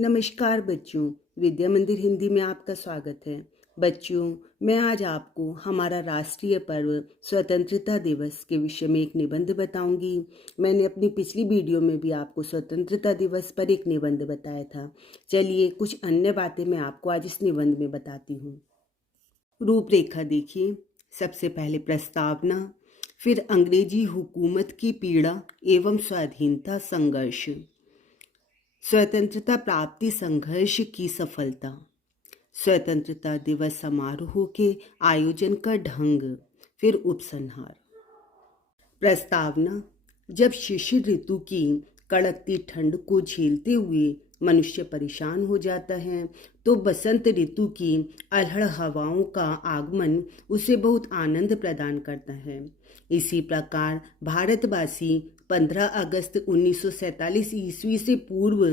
नमस्कार बच्चों, विद्या मंदिर हिंदी में आपका स्वागत है। बच्चों, मैं आज आपको हमारा राष्ट्रीय पर्व स्वतंत्रता दिवस के विषय में एक निबंध बताऊंगी। मैंने अपनी पिछली वीडियो में भी आपको स्वतंत्रता दिवस पर एक निबंध बताया था। चलिए कुछ अन्य बातें मैं आपको आज इस निबंध में बताती हूँ। रूपरेखा देखिए। सबसे पहले प्रस्तावना, फिर अंग्रेजी हुकूमत की पीड़ा एवं स्वाधीनता संघर्ष, स्वतंत्रता प्राप्ति संघर्ष की सफलता, स्वतंत्रता दिवस समारोह के आयोजन का ढंग, फिर उपसंहार। प्रस्तावना, जब शिशिर ऋतु की कड़कती ठंड को झेलते हुए मनुष्य परेशान हो जाता है तो बसंत ऋतु की अल्हड़ हवाओं का आगमन उसे बहुत आनंद प्रदान करता है। इसी प्रकार भारतवासी 15 अगस्त 1947 ईस्वी से पूर्व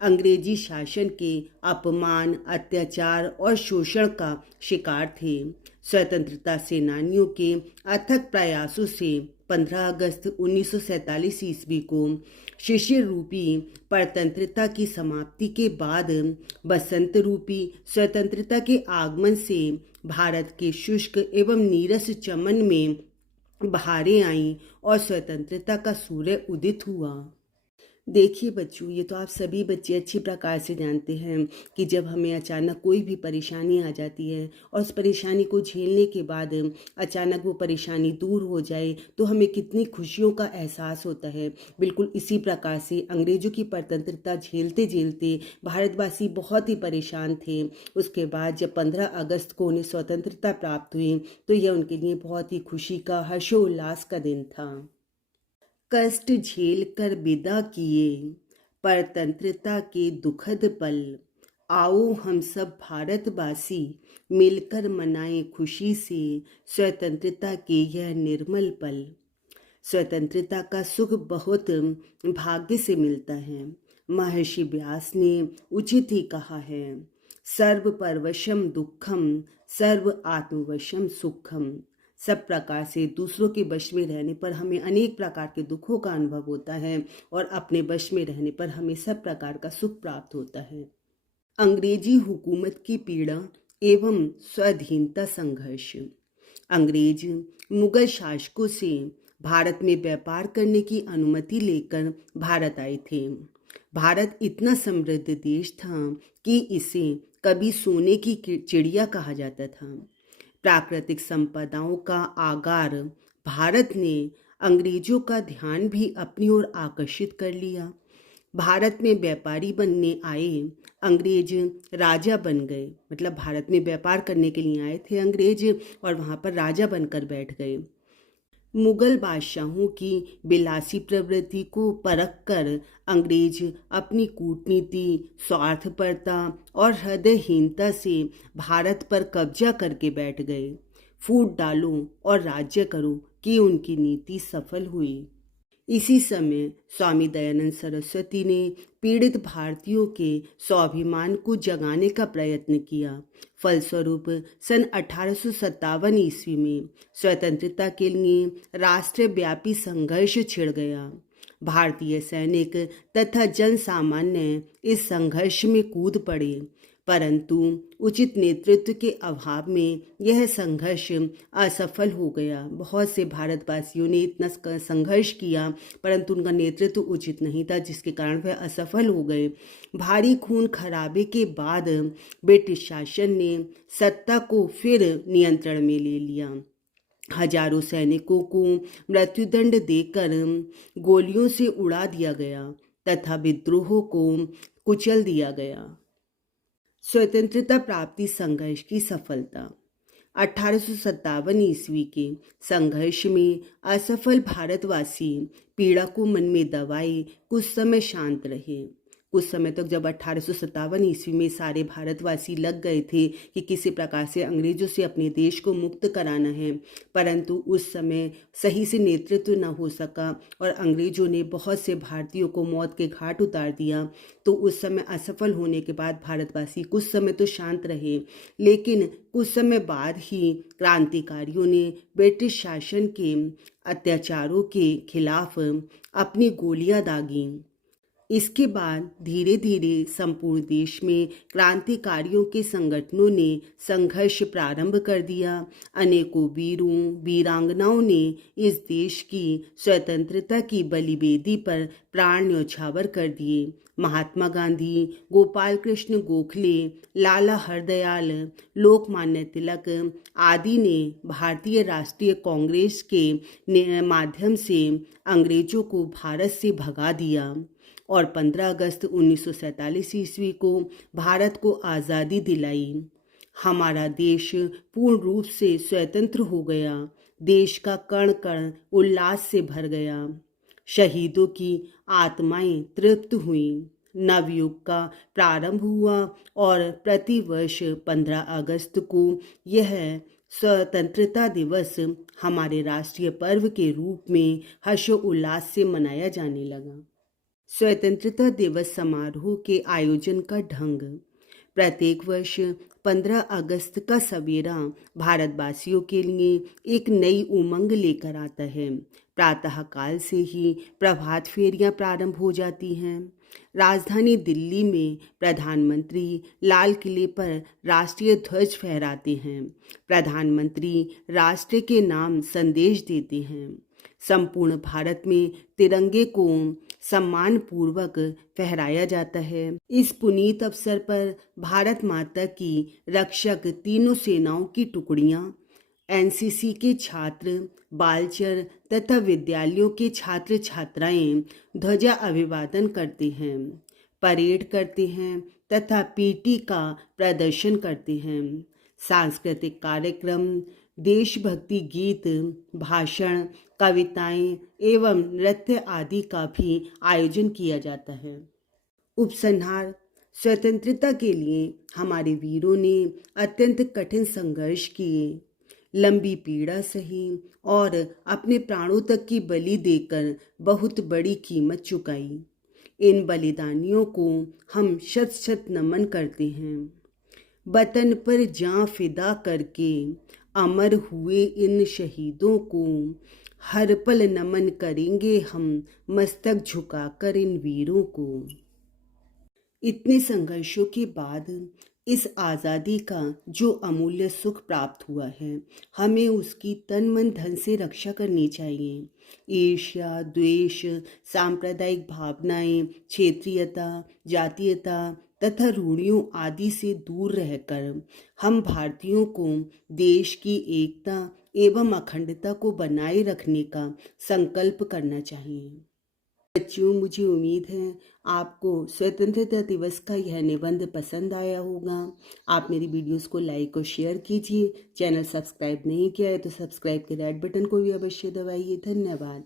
अंग्रेजी शासन के अपमान, अत्याचार और शोषण का शिकार थे। स्वतंत्रता सेनानियों के अथक प्रयासों से 15 अगस्त 1947 ईस्वी को शिशिर रूपी परतंत्रता की समाप्ति के बाद बसंत रूपी स्वतंत्रता के आगमन से भारत के शुष्क एवं नीरस चमन में बहारें आईं और स्वतंत्रता का सूर्य उदित हुआ। देखिए बच्चों, ये तो आप सभी बच्चे अच्छी प्रकार से जानते हैं कि जब हमें अचानक कोई भी परेशानी आ जाती है और उस परेशानी को झेलने के बाद अचानक वो परेशानी दूर हो जाए तो हमें कितनी खुशियों का एहसास होता है। बिल्कुल इसी प्रकार से अंग्रेजों की परतंत्रता झेलते झेलते भारतवासी बहुत ही परेशान थे। उसके बाद जब 15 अगस्त को उन्हें स्वतंत्रता प्राप्त हुई तो यह उनके लिए बहुत ही खुशी का, हर्षोल्लास का दिन था। कष्ट झेल कर विदा किए परतंत्रता के दुखद पल, आओ हम सब भारतवासी मिलकर मनाएं खुशी से स्वतंत्रता के यह निर्मल पल। स्वतंत्रता का सुख बहुत भाग्य से मिलता है। महर्षि व्यास ने उचित ही कहा है, सर्व परवशम दुखम सर्व आत्मवशम सुखम। सब प्रकार से दूसरों के वश में रहने पर हमें अनेक प्रकार के दुखों का अनुभव होता है और अपने वश में रहने पर हमें सब प्रकार का सुख प्राप्त होता है। अंग्रेजी हुकूमत की पीड़ा एवं स्वाधीनता संघर्ष। अंग्रेज मुगल शासकों से भारत में व्यापार करने की अनुमति लेकर भारत आए थे। भारत इतना समृद्ध देश था कि इसे कभी सोने की चिड़िया कहा जाता था। प्राकृतिक संपदाओं का आगार भारत ने अंग्रेजों का ध्यान भी अपनी ओर आकर्षित कर लिया। भारत में व्यापारी बनने आए अंग्रेज राजा बन गए, मतलब भारत में व्यापार करने के लिए आए थे अंग्रेज और वहाँ पर राजा बनकर बैठ गए। मुगल बादशाहों की विलासी प्रवृत्ति को परखकर अंग्रेज अपनी कूटनीति, स्वार्थपरता और हृदयहीनता से भारत पर कब्जा करके बैठ गए। फूट डालो और राज्य करो कि उनकी नीति सफल हुई। इसी समय स्वामी दयानंद सरस्वती ने पीड़ित भारतीयों के स्वाभिमान को जगाने का प्रयत्न किया। फलस्वरूप सन 1857 ईस्वी में स्वतंत्रता के लिए राष्ट्रव्यापी संघर्ष छिड़ गया। भारतीय सैनिक तथा जन सामान्य इस संघर्ष में कूद पड़े, परंतु उचित नेतृत्व के अभाव में यह संघर्ष असफल हो गया। बहुत से भारतवासियों ने इतना संघर्ष किया परंतु उनका नेतृत्व उचित नहीं था, जिसके कारण वह असफल हो गए। भारी खून खराबे के बाद ब्रिटिश शासन ने सत्ता को फिर नियंत्रण में ले लिया। हजारों सैनिकों को मृत्युदंड देकर गोलियों से उड़ा दिया गया तथा विद्रोह को कुचल दिया गया। स्वतंत्रता प्राप्ति संघर्ष की सफलता। 1857 ईस्वी के संघर्ष में असफल भारतवासी पीड़ा को मन में दबाए कुछ समय शांत रहे। कुछ समय तक जब 1857 ईस्वी में सारे भारतवासी लग गए थे कि किसी प्रकार से अंग्रेजों से अपने देश को मुक्त कराना है, परंतु उस समय सही से नेतृत्व न हो सका और अंग्रेजों ने बहुत से भारतीयों को मौत के घाट उतार दिया। तो उस समय असफल होने के बाद भारतवासी कुछ समय तो शांत रहे, लेकिन कुछ समय बाद ही क्रांतिकारियों ने ब्रिटिश शासन के अत्याचारों के खिलाफ अपनी गोलियां दागी। इसके बाद धीरे धीरे संपूर्ण देश में क्रांतिकारियों के संगठनों ने संघर्ष प्रारंभ कर दिया। अनेकों वीरों वीरांगनाओं ने इस देश की स्वतंत्रता की बलिवेदी पर प्राण न्यौछावर कर दिए। महात्मा गांधी, गोपाल कृष्ण गोखले, लाला हरदयाल, लोकमान्य तिलक आदि ने भारतीय राष्ट्रीय कांग्रेस के माध्यम से अंग्रेजों को भारत से भगा दिया और 15 अगस्त 1947 ईस्वी को भारत को आज़ादी दिलाई। हमारा देश पूर्ण रूप से स्वतंत्र हो गया। देश का कण कण उल्लास से भर गया। शहीदों की आत्माएं तृप्त हुईं। नवयुग का प्रारंभ हुआ और प्रतिवर्ष 15 अगस्त को यह स्वतंत्रता दिवस हमारे राष्ट्रीय पर्व के रूप में हर्षोल्लास से मनाया जाने लगा। स्वतंत्रता दिवस समारोह के आयोजन का ढंग। प्रत्येक वर्ष 15 अगस्त का सवेरा भारतवासियों के लिए एक नई उमंग लेकर आता है। प्रातःकाल से ही प्रभात फेरियां प्रारंभ हो जाती हैं। राजधानी दिल्ली में प्रधानमंत्री लाल किले पर राष्ट्रीय ध्वज फहराते हैं। प्रधानमंत्री राष्ट्र के नाम संदेश देते हैं। संपूर्ण भारत में तिरंगे को सम्मान पूर्वक फहराया जाता है। इस पुनीत अवसर पर भारत माता की रक्षक तीनों सेनाओं की टुकड़ियां, एनसीसी के छात्र, बालचर तथा विद्यालयों के छात्र छात्राएं ध्वजा अभिवादन करते हैं, परेड करते हैं तथा पीटी का प्रदर्शन करते हैं। सांस्कृतिक कार्यक्रम, देशभक्ति गीत, भाषण, कविताएं एवं नृत्य आदि का भी आयोजन किया जाता है। उपसंहार। स्वतंत्रता के लिए हमारे वीरों ने अत्यंत कठिन संघर्ष किए, लंबी पीड़ा सही और अपने प्राणों तक की बलि देकर बहुत बड़ी कीमत चुकाई। इन बलिदानियों को हम शत शत नमन करते हैं। वतन पर जान फिदा करके अमर हुए इन शहीदों को हर पल नमन करेंगे हम, मस्तक झुकाकर इन वीरों को। इतने संघर्षों के बाद इस आज़ादी का जो अमूल्य सुख प्राप्त हुआ है, हमें उसकी तन मन धन से रक्षा करनी चाहिए। ईर्ष्या, द्वेष, सांप्रदायिक भावनाएं, क्षेत्रीयता, जातीयता तथा रूढ़ियों आदि से दूर रहकर हम भारतीयों को देश की एकता एवं अखंडता को बनाए रखने का संकल्प करना चाहिए। बच्चों, मुझे उम्मीद है आपको स्वतंत्रता दिवस का यह निबंध पसंद आया होगा। आप मेरी वीडियोस को लाइक और शेयर कीजिए। चैनल सब्सक्राइब नहीं किया है तो सब्सक्राइब के रेड बटन को भी अवश्य दबाइए। धन्यवाद।